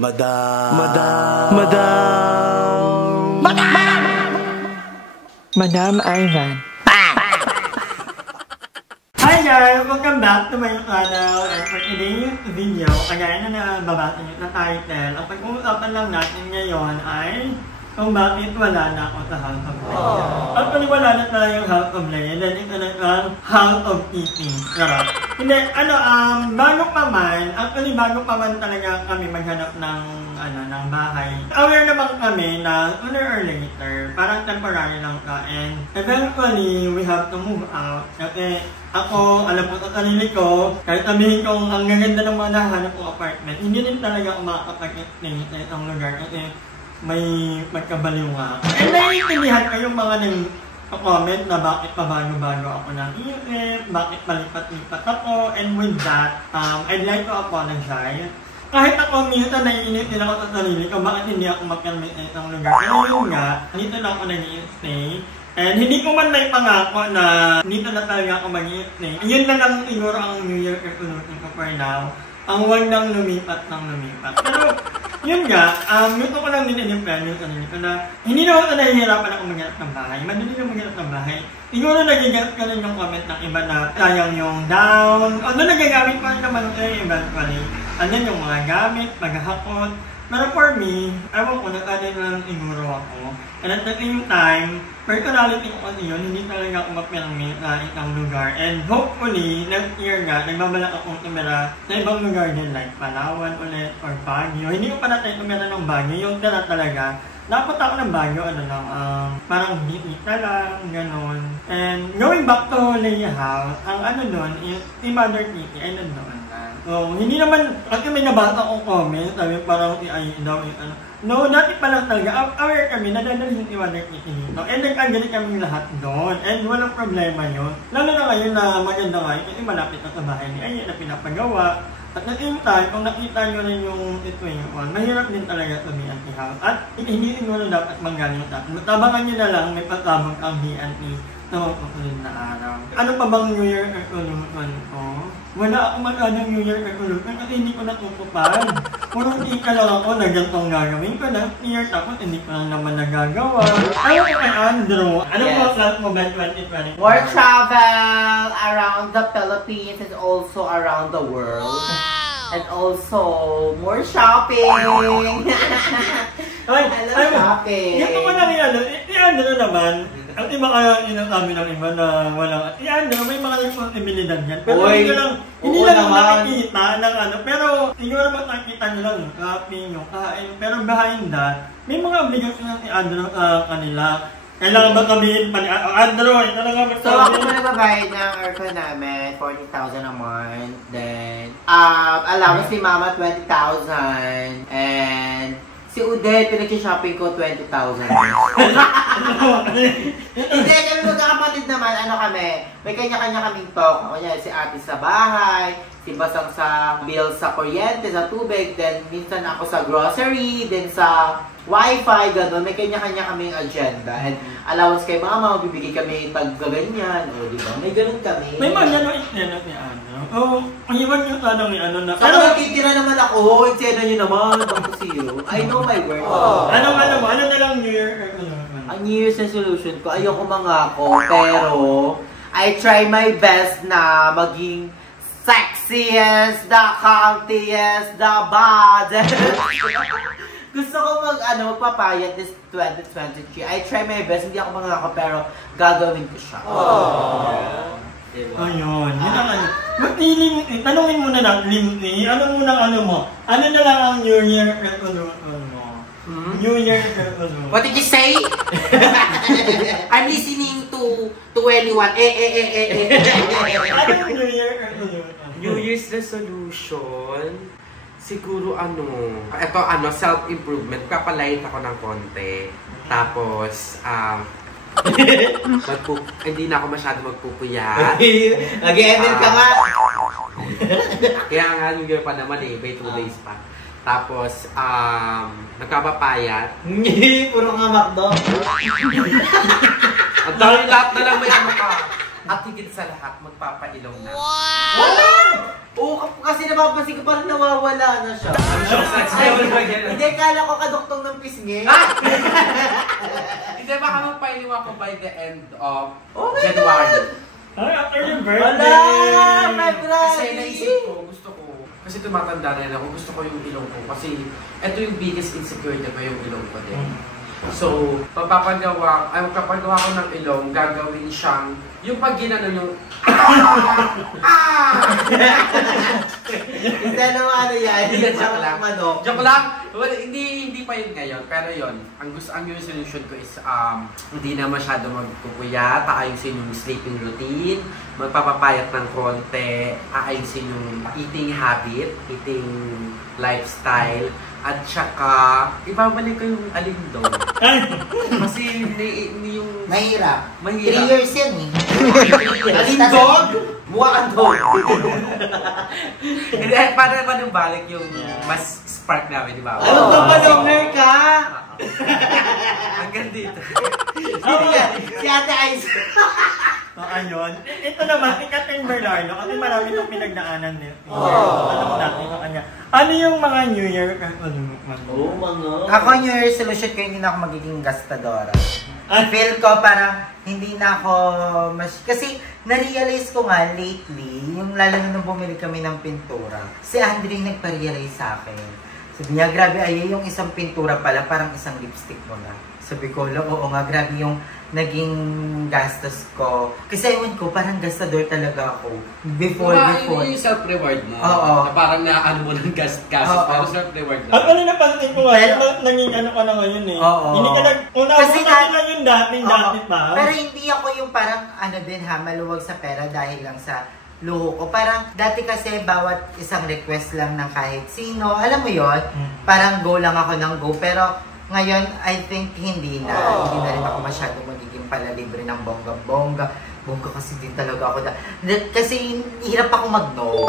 Madam. Madam Ivan. Hi guys! Welcome back to my channel, and for today's video, kagaya na nababasa nyo na title, ang pag-uusapan lang natin ngayon ay kung bakit wala na ako sa House of Lay. Actually, wala na tayong House of Lay, then ito na ang House of Eating. Charot. Hindi, bago pa man talaga kami maghanap ng bahay. Aware naman kami na sooner or later, parang temporary lang ka, and eventually, we have to move out. Kasi ako, alam ko sa sarili ko, kahit sabihin kong ang gaganda ng mga nahanap kong apartment, hindi din talaga ako makakapag-stay sa isang lugar kasi may magkabaliw nga. And naiintindihan ko yung mga comment na bakit pabago-bago ako ng isip, bakit palipat-lipat ako, and with that, I'd like to apologize. Kahit ako minsan naiinip din ako sa sarili ko, bakit hindi ako mag-permit sa isang lugar. Pero yun nga, dito lang ako nag-i-stay. And hindi ko man may pangako na dito na talaga ako mag-i-stay. Yun na lang siguro ang New Year resolution ko for now. Ang huwag nang lumipat ng lumipat. Pero yun nga, gusto ko lang din in-implan yung sarili ko na hindi na ako nahihirapan ako maghanap ng bahay. Madali lang maghanap ng bahay. Siguro nagigas ka rin yung comment ng iba na sayang yung down. Ano nagagamit ko rin naman eventually. Ano yung mga gamit, maghahakot. Pero for me, ewan ko, nag-anin lang siguro ako. And at the same time, personality ko kasi yun, hindi talaga ako mapirmi sa isang lugar. And hopefully, next year nga, nagbabalak akong tumira sa ibang lugar din, like Palawan ulit or Baguio. Hindi ko pa natin tumira ng Baguio, yung tira talaga. Dapat ako ng Baguio, parang bisita lang, gano'n. And going back to Leia House, ang doon is si Mother Kitty ay nandoon na. So, hindi naman, kasi may nabasa akong comment, sabi parang i-ay daw yung No, dati pa lang talaga, aware kami, nadadalhin si Mother Kitty dito. And nag-agree kami lahat doon. And walang problema yun. Lalo na ngayon na maganda ngayon, kasi malapit na sa bahay ni Ayan na pinapagawa. At the same time, kung nakita nyo rin yung ito mahirap din talaga sa B&T House. At hindi siguro dapat manggaling sa atin. Tabangan nyo na lang, may pasabang ang B&T sa susunod na araw. Ano pa bang New Year resolution ko? Wala akong masyadong New Year resolution kasi hindi ko natutupad. Puro ika lang ako na gantong gagawin ko na year tapos hindi ko lang naman nagagawa. Ayaw ko kay Andrew. Ano po plans mo ba 2020? More travel around the Philippines and also around the world. Wow. And also more shopping. Shopping. Yung ko lang Andrew naman. Ang iba kaya inasabi ng iba na wala. May mga responsibilidad yan. Pero hindi lang nakikita ng pero siguro makikita nyo lang shopping, kain. Pero behind that, may mga obligasyon na si Andrew sa kanila. Kailangan ba kami Andrew, talaga ba So ako na nagbabayad ng aircon namin, 40,000 a month. Then, allowance si Mama 20,000. And si Uday, pinag-shopping ko 20,000. Hindi, kami magkakapatid naman, may kanya-kanya kaming talk. Kanya, si ate sa bahay, si Basang sa bill sa kuryente, sa tubig, then minsan ako sa grocery, then sa Wi-Fi, gano'n. May kanya-kanya kaming agenda. And allowance kay Mama, bibigay kami tag-ganyan. O, di ba? May gano'n kami. May mga eksena ni ang iwan yung tanong ni na. Pero nagtitira naman ako. Eksena nyo naman. I know my word. Ano na lang New Year? Ang New Year's resolution ko, ayoko mangako, pero I try my best na maging sexiest, the countiest, the baddest. Gusto ko magpapayat this 2023. I try my best, hindi ako mangako, pero gagawin ko siya. Ayun, yun ang tanungin mo na lang, Lindsay, mo? Ano na lang ang New Year resolution mo? New Year resolution. What did you say? I'm listening to anyone. Ano ang New Year resolution? New Year's resolution? Siguro self-improvement. Papalayin ako ng konti. Tapos, hindi na ako masyado magpupuyat. Nag-e-email ka nga. Kaya nga, New Year pa naman may 2 days pa. Tapos, nagkapapayat. Puro nga McDo. Ang dami lahat na lang may ka. At higit sa lahat, magpapailaw na. Wow! Oo, kasi napapansin ko parang nawawala na siya. Hindi, kala ko kaduktong ng pisngi. Hindi, baka magpailiw ako by the end of Oh my January. Ay, after your Wala! birthday! February! Kasi naisip ko, gusto ko. Kasi tumatanda rin ako, gusto ko yung ilong ko. Kasi ito yung biggest insecurity ko, yung ilong ko din. So, magpapagawa ko ng ilong, gagawin siyang, yung pag ginano yung, Hindi naman ano yan. Hindi yan, joke lang. Manok. Joke lang! Well, hindi pa yun ngayon, pero yun, ang yung solution ko is, hindi na masyado magpupuyat, aayusin yung sleeping routine, magpapapayat ng konti, aayusin yung eating habit, eating lifestyle, at saka, ibabalik ko yung alindong. Kasi hindi yung... Mahirap. 3 Mahirap. years yan eh. Alindog? Mukha kang dog. Hindi, para balik yung mas spark namin, di ba? Ano ka pa, Domner ka? Hanggang dito. Si Ate Ice. So, ayun. Ito naman, si Catherine Bernardo, kasi marami itong pinagdaanan nito. Alam natin sa kanya. Ano yung mga New Year resolution? Oo, mga. Ako New Year resolution ko, hindi na ako magiging gastadora. Feel ko parang hindi na ako kasi na-realize ko nga lately, yung lalo na nung bumili kami ng pintura, si Andre yung nagpa-realize sa akin. Sabi niya, grabe ay yung isang pintura pala, parang isang lipstick mo na. Sabi ko, oo nga, grabe yung naging gastos ko. Kasi ewan ko, parang gastador talaga ako. Before. Hindi yung self-reward mo. Oo. Na parang naano mo ng gastos, pero self-reward At na. ano napansin ko nga, naging ano ka na ngayon eh. Oo. Hindi ka Kasi na yung dating pa. Pero hindi ako yung parang ano din ha, maluwag sa pera dahil lang sa luho ko. Parang dati kasi bawat isang request lang ng kahit sino, alam mo yon, parang go lang ako ng go. Pero ngayon, I think hindi na. Hindi na rin ako masyadong magiging palalibre ng bongga-bongga. Bongga kasi din talaga ako. Kasi hirap ako mag-no.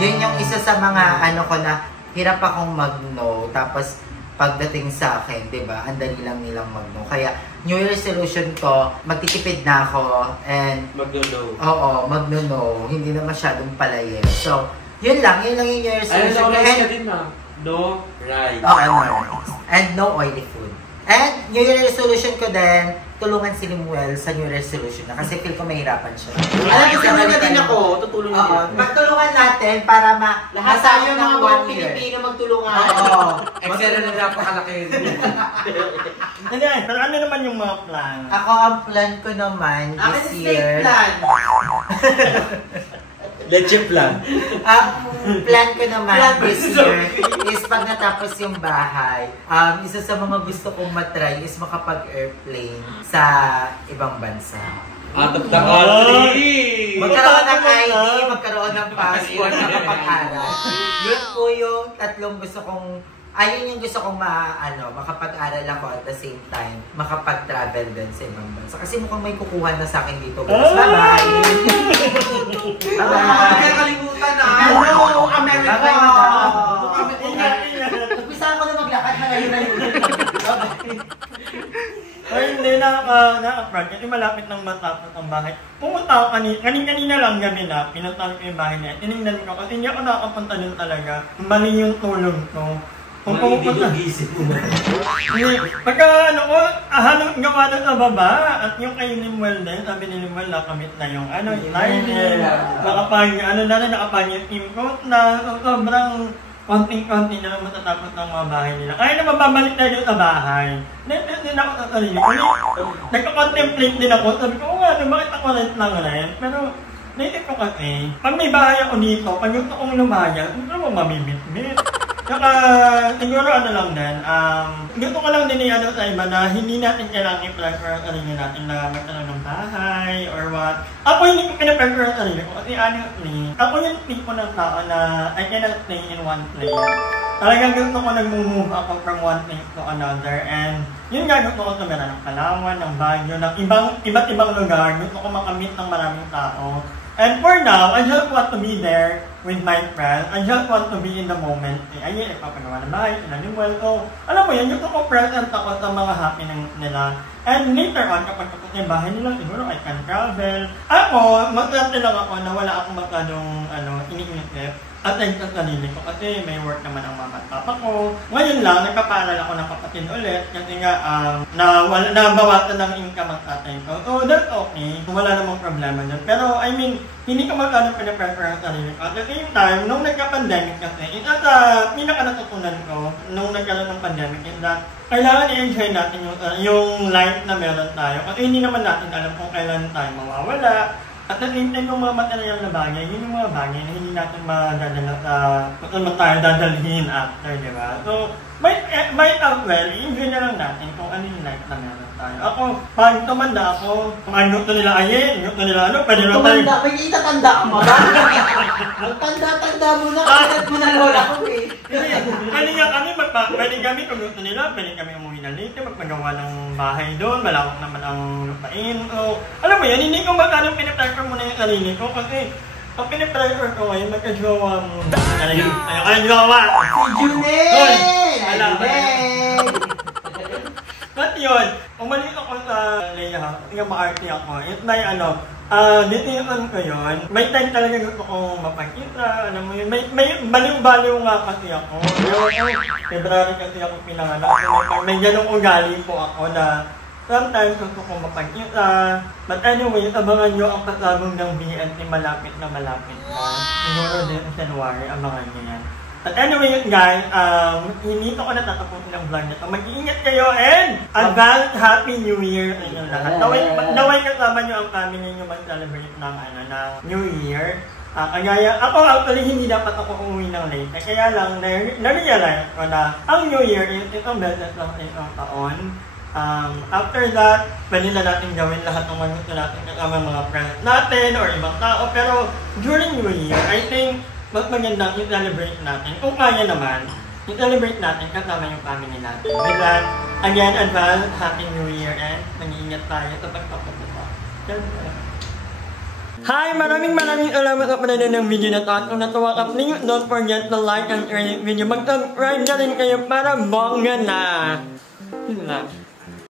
Yun yung isa sa mga ano ko na hirap akong mag-no. Tapos pagdating sa akin, di ba, ang dali lang nilang mag-no. Kaya New Year resolution ko, magtitipid na ako. And Mag-no-no. oo, mag-no. Hindi na masyadong palayin. So, yun lang yung New Year resolution. Ayun, rice ka din na. No rice. Okay, no. And no oily food. And New Year resolution ko din, tulungan si Limuel sa New Year resolution na kasi feel ko mahirapan siya. Alam ko, tulungan na din ako. Tutulong din ako. Magtulungan natin para Lahat tayo mga Pilipino magtulungan. Oo. Excel na napakalaki. Hindi, pero ano naman yung mga plan? Ako, ang plan ko naman this year. Leche plan. Ang plan ko naman this year is pag natapos yung bahay, isa sa mga gusto kong matry is makapag-airplane sa ibang bansa. Out of the country! Magkaroon ng ID, magkaroon ng passport, makapag-aral. Yun po yung tatlong gusto kong, ayun yung gusto kong makapag-aral ako at the same time, makapag-travel din sa ibang bansa. Kasi mukhang may kukuha na sa akin dito. Guys. Bye-bye! Bye-bye! Nakakalimutan na! Hello, America! Ingat. Umpisa ko na maglakad na ngayon. Ay, hindi na-upload. Kasi malapit nang matapos ang bahay. Pumunta ako kanina lang gabi na, pinuntahan ko yung bahay niya. Tinignan ko kasi hindi ako nakakapunta din talaga. Mali yung tulog ko. Kung pumupunta. Pagka halang gawa na sa baba, at yung kay Limuel din, sabi ni Limuel, nakamit na yung lighting, nakapang yung team coat na, sobrang konting-konti na lang matatapos ng mga bahay nila. Kaya na mababalik na dito sa bahay. Hindi na ako sa sarili ko. Nagka-contemplate din ako. Sabi ko, bakit ako lang rin? Pero, naisip ko kasi, pag may bahay ako dito, pag gusto kong lumaya, hindi mo mamimit-mit. Saka, siguro lang din, gusto ko lang din sa iba na hindi natin kailangan i-prefer ang sarili natin na magkaroon ng bahay or what. Ako hindi ko pinaprefer ang sarili ko kasi honestly, ako yung tipo ng tao na I cannot stay in one place. Talagang gusto ko nag-move ako from one place to another and yun nga gusto ko tumira ng Palawan, ng Baguio, ng iba't ibang lugar. Gusto ko makamit ng maraming tao. And for now, I just want to be there with my friends. I just want to be in the moment. Ayun, ipapagawa na bahay, inanimal ko. Alam mo yun, gusto ko present ako sa mga happening nila. And later on, kapag tapos yung bahay nila, siguro I can travel. Ako, maswerte lang ako na wala akong masyadong iniisip. At sa sarili ko kasi may work naman ang mama at papa ko. Ngayon lang, nagpapaaral ako ng kapatid ulit kasi nga nabawasan ng income ang tatay ko. So that's okay. Wala namang problema dyan. Pero I mean, hindi ko masyadong pinaprefer ang sarili ko. At the same time, nung nagka-pandemic kasi, isa sa pinaka-natutunan ko nung nagkaroon ng pandemic is that kailangan i-enjoy natin yung life na meron tayo. Kasi hindi naman natin alam kung kailan tayo mawawala. At the same time, yung mga material na bagay, yun yung mga bagay na hindi natin madadala sa kung saan tayo dadalhin after, di ba? So, might as well, i-enjoy na lang natin kung ano yung life na meron tayo. Ako, pag tumanda ako, kung ano ito nila ayin, ano nila pwede na tayo. Tumanda, may itatanda ka mo ba? Magtanda-tanda mo na, kagat mo na lola ko eh. Pwede nga kami, pwede kami kung gusto nila, pwede kami umuwi na late, magpagawa ng bahay doon, malawak naman ang lupain. So, alam mo yan, hindi ko magkano pinaprefer mo na yung sarili ko kasi ang pinaprefer ko ngayon, magka-jowa mo. Ayun, jowa! Si Junel! At yun, umalis ako sa Leia House, kasi ma-RT ako. It's like ditinan ko yun. May time talaga gusto kong mapagkita, alam mo yun. May baliw-baliw nga kasi ako. February kasi ako pinanganak. May ganong ugali po ako na sometimes gusto kong mapagkita. But anyway, abangan nyo ang kasabong ng BNT malapit na. Siguro din sa January, abangan nyo yan. But anyway guys, hindi ko natatapusin ang vlog nito. Mag-iingat kayo and advance Happy New Year sa inyong lahat. Naway kasama nyo ang family nyo mag-celebrate ng New Year. Kaya ako actually hindi dapat ako umuwi ng late. Kaya lang na-realize ko na ang New Year is isang beses lang sa isang taon. After that, pwede na natin gawin lahat ng mga gusto natin kasama mga friends natin or ibang tao. Pero during New Year, I think mas magandang i-celebrate natin. Kung kaya naman, i-celebrate natin kasama yung family natin. With that, again, advance Happy New Year and mag-iingat tayo sa pagtapos nito. Hi! Maraming salamat sa panonood ng video na ito. At kung natuwa ka, please don't forget to like and share this video. Mag-subscribe na rin kayo para bongga na! Yun lang.